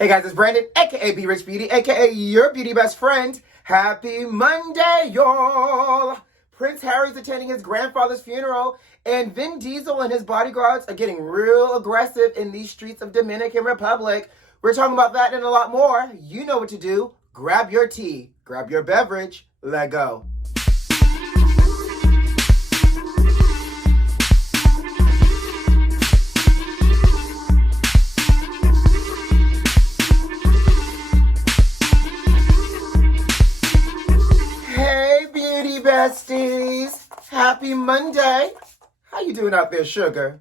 Hey guys, it's Brandon, aka B.Rich Beauty, aka your beauty best friend. Happy Monday, y'all! Prince Harry's attending his grandfather's funeral, and Vin Diesel and his bodyguards are getting real aggressive in these streets of Dominican Republic. We're talking about that and a lot more. You know what to do. Grab your tea, grab your beverage, let go. Besties, happy Monday. How you doing out there, sugar?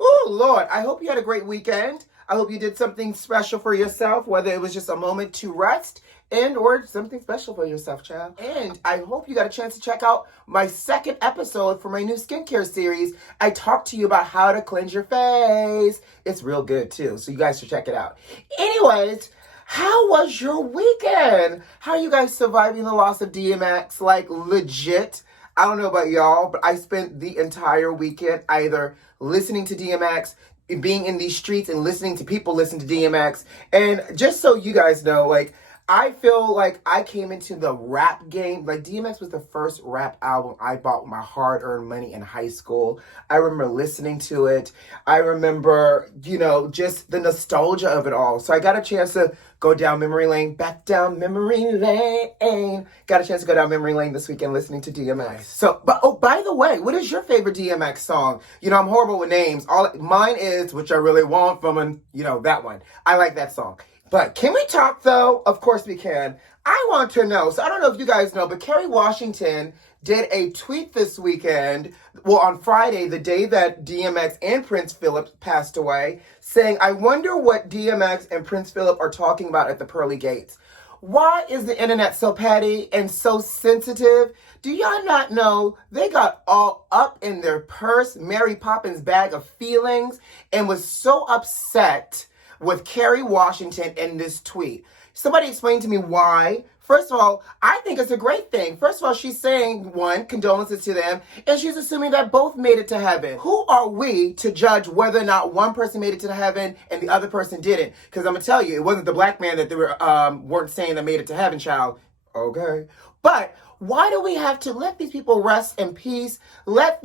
Oh, Lord, I hope you had a great weekend. I hope you did something special for yourself, whether it was just a moment to rest and or something special for yourself, child. And I hope you got a chance to check out my second episode for my new skincare series. I talked to you about how to cleanse your face. It's real good, too, so you guys should check it out. Anyways, how was your weekend? How are you guys surviving the loss of DMX? Like, legit. I don't know about y'all, but I spent the entire weekend either listening to DMX, being in these streets and listening to people listen to DMX. And just so you guys know, like, I feel like I came into the rap game. Like, DMX was the first rap album I bought with my hard-earned money in high school. I remember listening to it. I remember, just the nostalgia of it all. So I got a chance to go down memory lane, back down memory lane. Got a chance to go down memory lane this weekend listening to DMX. So, by the way, what is your favorite DMX song? I'm horrible with names. Mine is Which I Really Want from, that one. I like that song. But can we talk, though? Of course we can. I want to know, so I don't know if you guys know, but Kerry Washington did a tweet this weekend, on Friday, the day that DMX and Prince Philip passed away, saying, I wonder what DMX and Prince Philip are talking about at the pearly gates. Why is the internet so petty and so sensitive? Do y'all not know they got all up in their purse, Mary Poppins' bag of feelings, and was so upset with Kerry Washington in this tweet? Somebody explain to me why. First of all, I think it's a great thing. First of all, she's saying, one, condolences to them, and she's assuming that both made it to heaven. Who are we to judge whether or not one person made it to heaven and the other person didn't? Because I'm going to tell you, it wasn't the black man that they weren't saying that made it to heaven, child. Okay. But why do we have to let these people rest in peace? Let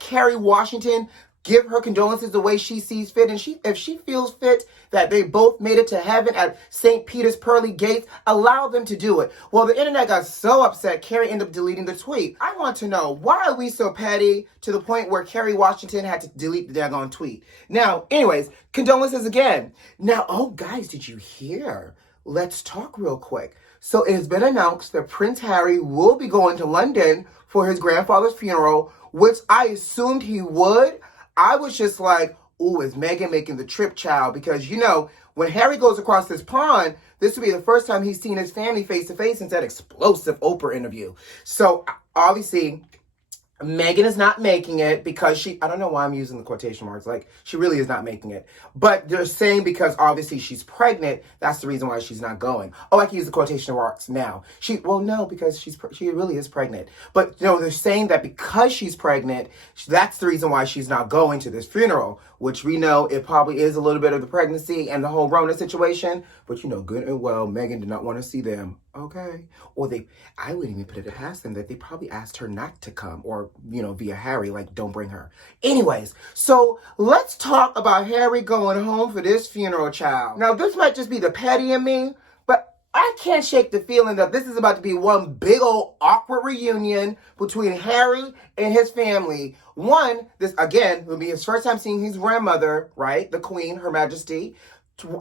Kerry Washington give her condolences the way she sees fit. And if she feels fit that they both made it to heaven at St. Peter's pearly gates, allow them to do it. Well, the internet got so upset, Kerry ended up deleting the tweet. I want to know, why are we so petty to the point where Kerry Washington had to delete the daggone tweet? Now, anyways, condolences again. Now, oh, guys, did you hear? Let's talk real quick. So it has been announced that Prince Harry will be going to London for his grandfather's funeral, which I assumed he would. I was just like, ooh, is Meghan making the trip, child? Because, when Harry goes across this pond, this will be the first time he's seen his family face-to-face since that explosive Oprah interview. So, obviously, Meghan is not making it because I don't know why I'm using the quotation marks, like, she really is not making it. But they're saying because obviously she's pregnant, that's the reason why she's not going. Oh, I can use the quotation marks now. No, because she really is pregnant. But, they're saying that because she's pregnant, that's the reason why she's not going to this funeral, which we know it probably is a little bit of the pregnancy and the whole Rona situation. But, good and well, Meghan did not want to see them. Okay. Or I wouldn't even put it past them that they probably asked her not to come, or, via Harry, like, don't bring her. Anyways, so let's talk about Harry going home for this funeral, child. Now, this might just be the petty in me, but I can't shake the feeling that this is about to be one big old awkward reunion between Harry and his family. One, this, again, will be his first time seeing his grandmother, right? The Queen, Her Majesty.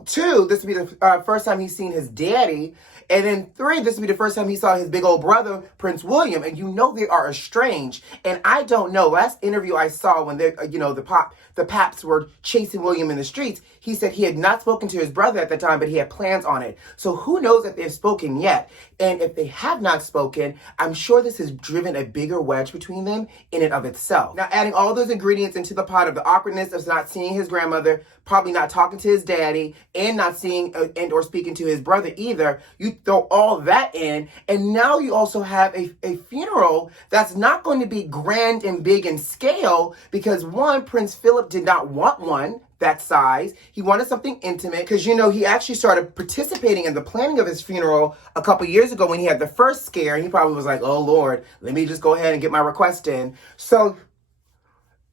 Two, this will be the first time he's seen his daddy. And then three, this will be the first time he saw his big old brother, Prince William. And they are estranged. And I don't know. Last interview I saw when the Paps were chasing William in the streets, he said he had not spoken to his brother at the time, but he had plans on it. So who knows if they've spoken yet? And if they have not spoken, I'm sure this has driven a bigger wedge between them in and of itself. Now, adding all those ingredients into the pot of the awkwardness of not seeing his grandmother, probably not talking to his daddy, and not seeing and or speaking to his brother either, you throw all that in, and now you also have a funeral that's not going to be grand and big in scale because, one, Prince Philip did not want one. that size. He wanted something intimate because, you know, he actually started participating in the planning of his funeral a couple years ago when he had the first scare. And he probably was like, oh, Lord, let me just go ahead and get my request in. So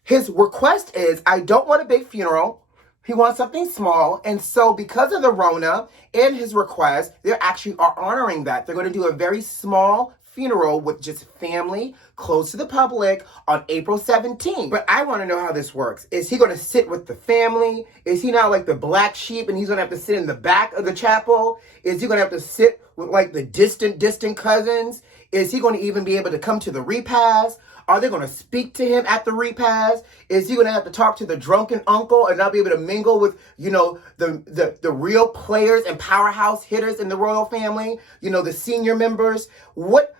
his request is, I don't want a big funeral. He wants something small. And so because of the Rona and his request, they actually are honoring that. They're going to do a very small funeral with just family, close to the public on April 17th. But I want to know how this works. Is he going to sit with the family? Is he now like the black sheep and he's going to have to sit in the back of the chapel? Is he going to have to sit with like the distant cousins? Is he going to even be able to come to the repast? Are they going to speak to him at the repast? Is he going to have to talk to the drunken uncle and not be able to mingle with, you know, the real players and powerhouse hitters in the royal family? You know, the senior members?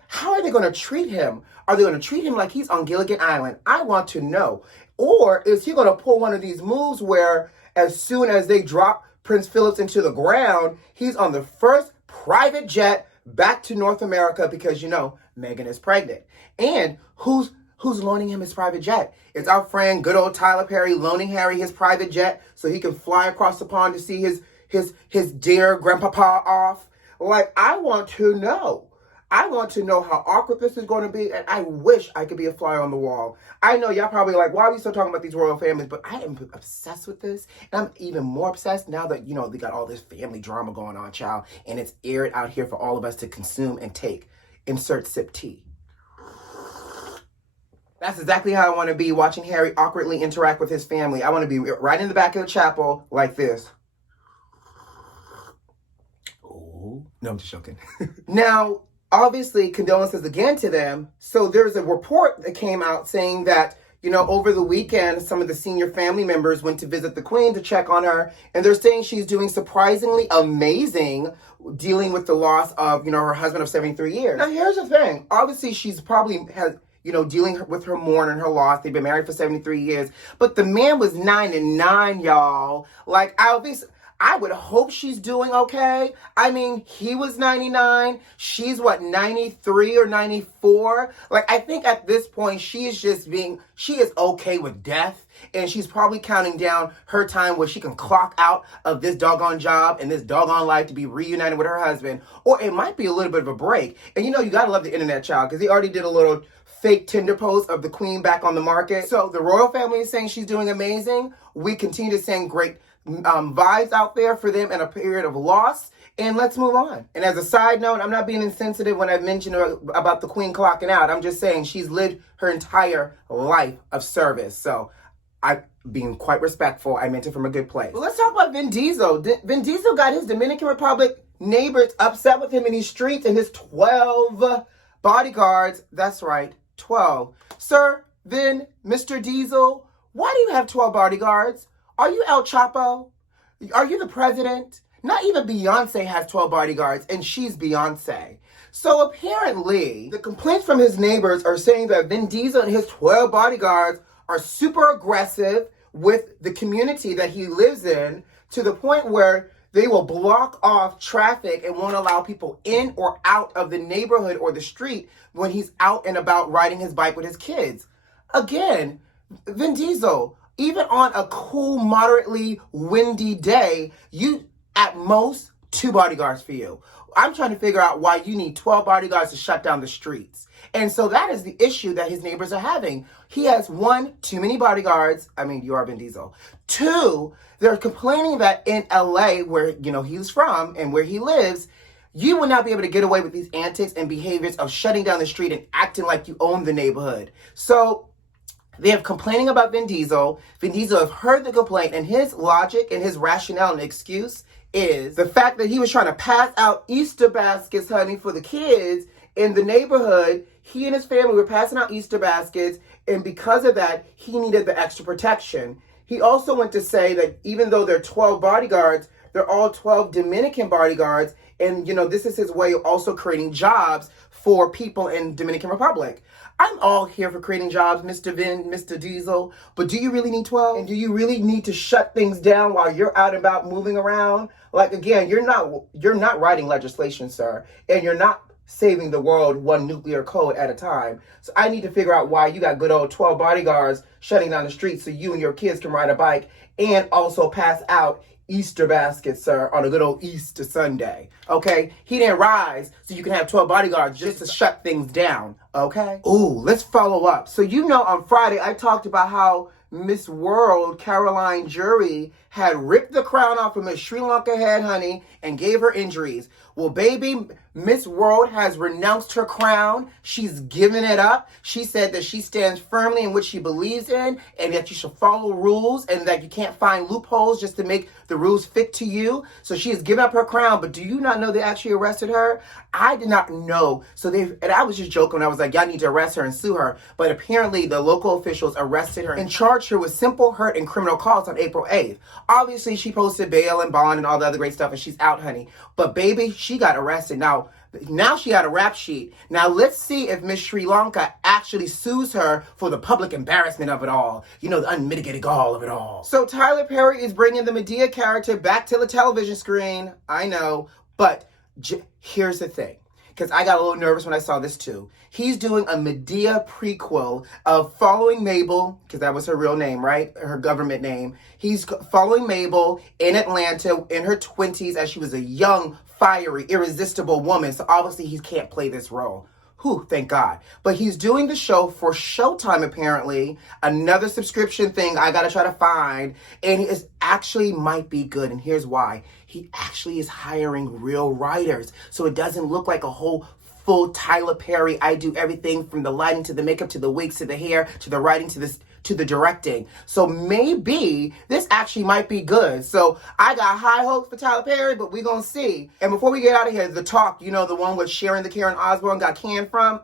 How are they going to treat him? Are they going to treat him like he's on Gilligan Island? I want to know. Or is he going to pull one of these moves where as soon as they drop Prince Philip into the ground, he's on the first private jet back to North America because, you know, Meghan is pregnant. And who's loaning him his private jet? It's our friend, good old Tyler Perry, loaning Harry his private jet so he can fly across the pond to see his dear grandpapa off. Like, I want to know. I want to know how awkward this is going to be, and I wish I could be a fly on the wall. I know y'all probably like, why are we still talking about these royal families? But I am obsessed with this, and I'm even more obsessed now that, you know, they got all this family drama going on, child, and it's aired out here for all of us to consume and take. Insert sip tea. That's exactly how I want to be, watching Harry awkwardly interact with his family. I want to be right in the back of the chapel like this. Oh, no, I'm just joking. Now, obviously, condolences again to them. So there's a report that came out saying that, you know, over the weekend, some of the senior family members went to visit the Queen to check on her. And they're saying she's doing surprisingly amazing dealing with the loss of, you know, her husband of 73 years. Now, here's the thing. Obviously, she's probably has, you know, dealing with her mourning, her loss. They've been married for 73 years. But the man was 99, y'all. Like, I would hope she's doing okay. I mean, he was 99. She's what, 93 or 94? Like, I think at this point, she is okay with death. And she's probably counting down her time where she can clock out of this doggone job and this doggone life to be reunited with her husband. Or it might be a little bit of a break. And you know, you gotta love the internet, child, because he already did a little fake Tinder post of the Queen back on the market. So the royal family is saying she's doing amazing. We continue to send great vibes out there for them in a period of loss. And let's move on. And as a side note, I'm not being insensitive when I mentioned about the Queen clocking out. I'm just saying she's lived her entire life of service. So I'm being quite respectful. I meant it from a good place. But let's talk about Vin Diesel. Vin Diesel got his Dominican Republic neighbors upset with him in these streets and his 12 bodyguards. That's right, 12. Sir, Vin, Mr. Diesel, why do you have 12 bodyguards? Are you El Chapo? Are you the president? Not even Beyonce has 12 bodyguards, and she's Beyonce. So apparently, the complaints from his neighbors are saying that Vin Diesel and his 12 bodyguards are super aggressive with the community that he lives in, to the point where they will block off traffic and won't allow people in or out of the neighborhood or the street when he's out and about riding his bike with his kids. Again, Vin Diesel, even on a cool, moderately windy day, you at most 2 bodyguards for you. I'm trying to figure out why you need 12 bodyguards to shut down the streets. And so that is the issue that his neighbors are having. He has 1, too many bodyguards. I mean, you are Vin Diesel. 2, they're complaining that in LA, where, you know, he's from and where he lives, you will not be able to get away with these antics and behaviors of shutting down the street and acting like you own the neighborhood. So they have complaining about Vin Diesel. Vin Diesel have heard the complaint, and his logic and his rationale and excuse is the fact that he was trying to pass out Easter baskets, honey, for the kids in the neighborhood. He and his family were passing out Easter baskets, and because of that, he needed the extra protection. He also went to say that even though there are 12 bodyguards, they're all 12 Dominican bodyguards, and, you know, this is his way of also creating jobs for people in Dominican Republic. I'm all here for creating jobs, Mr. Vin, Mr. Diesel, but do you really need 12? And do you really need to shut things down while you're out and about moving around? Like, again, you're not writing legislation, sir, and you're not saving the world one nuclear code at a time. So I need to figure out why you got good old 12 bodyguards shutting down the streets so you and your kids can ride a bike and also pass out Easter baskets, sir, on a good old Easter Sunday. Okay? He didn't rise so you can have 12 bodyguards just to shut things down. Okay? Ooh, let's follow up. So you know on Friday I talked about how Miss World Caroline Jury had ripped the crown off of Miss Sri Lanka head, honey, and gave her injuries. Well, baby, Miss World has renounced her crown. She's given it up. She said that she stands firmly in what she believes in and that you should follow rules and that you can't find loopholes just to make the rules fit to you. So she has given up her crown. But do you not know they actually arrested her? I did not know. And I was just joking. I was like, y'all need to arrest her and sue her. But apparently the local officials arrested her and charged her with simple hurt and criminal cause on April 8th. Obviously, she posted bail and bond and all the other great stuff, and she's out, honey. But baby, she got arrested. Now she got a rap sheet. Now let's see if Miss Sri Lanka actually sues her for the public embarrassment of it all. You know, the unmitigated gall of it all. So Tyler Perry is bringing the Madea character back to the television screen. I know, but here's the thing. Because I got a little nervous when I saw this too. He's doing a Madea prequel of following Mabel, because that was her real name, right? Her government name. He's following Mabel in Atlanta in her 20s as she was a young, fiery, irresistible woman. So obviously he can't play this role. Whew, thank God. But he's doing the show for Showtime, apparently. Another subscription thing I gotta try to find. And it actually might be good. And here's why. He actually is hiring real writers. So it doesn't look like a whole full Tyler Perry. I do everything from the lighting to the makeup to the wigs to the hair to the writing to the directing. So maybe this actually might be good. So I got high hopes for Tyler Perry, but we're going to see. And before we get out of here, The Talk, you know, the one with Sharon the Karen Osbourne got canned from?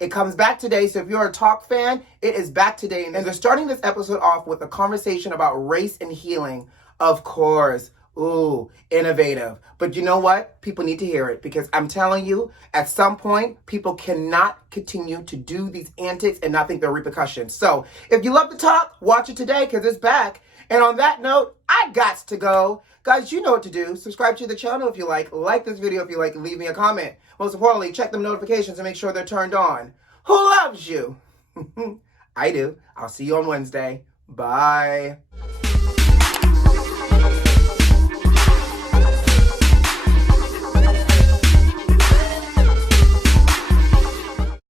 It comes back today. So if you're a Talk fan, it is back today. And they're starting this episode off with a conversation about race and healing. Of course. Ooh, innovative. But you know what? People need to hear it because I'm telling you, at some point, people cannot continue to do these antics and not think there are repercussions. So if you love The Talk, watch it today because it's back. And on that note, I gots to go. Guys, you know what to do. Subscribe to the channel if you like this video if you like, and leave me a comment. Most importantly, check them notifications and make sure they're turned on. Who loves you? I do. I'll see you on Wednesday. Bye.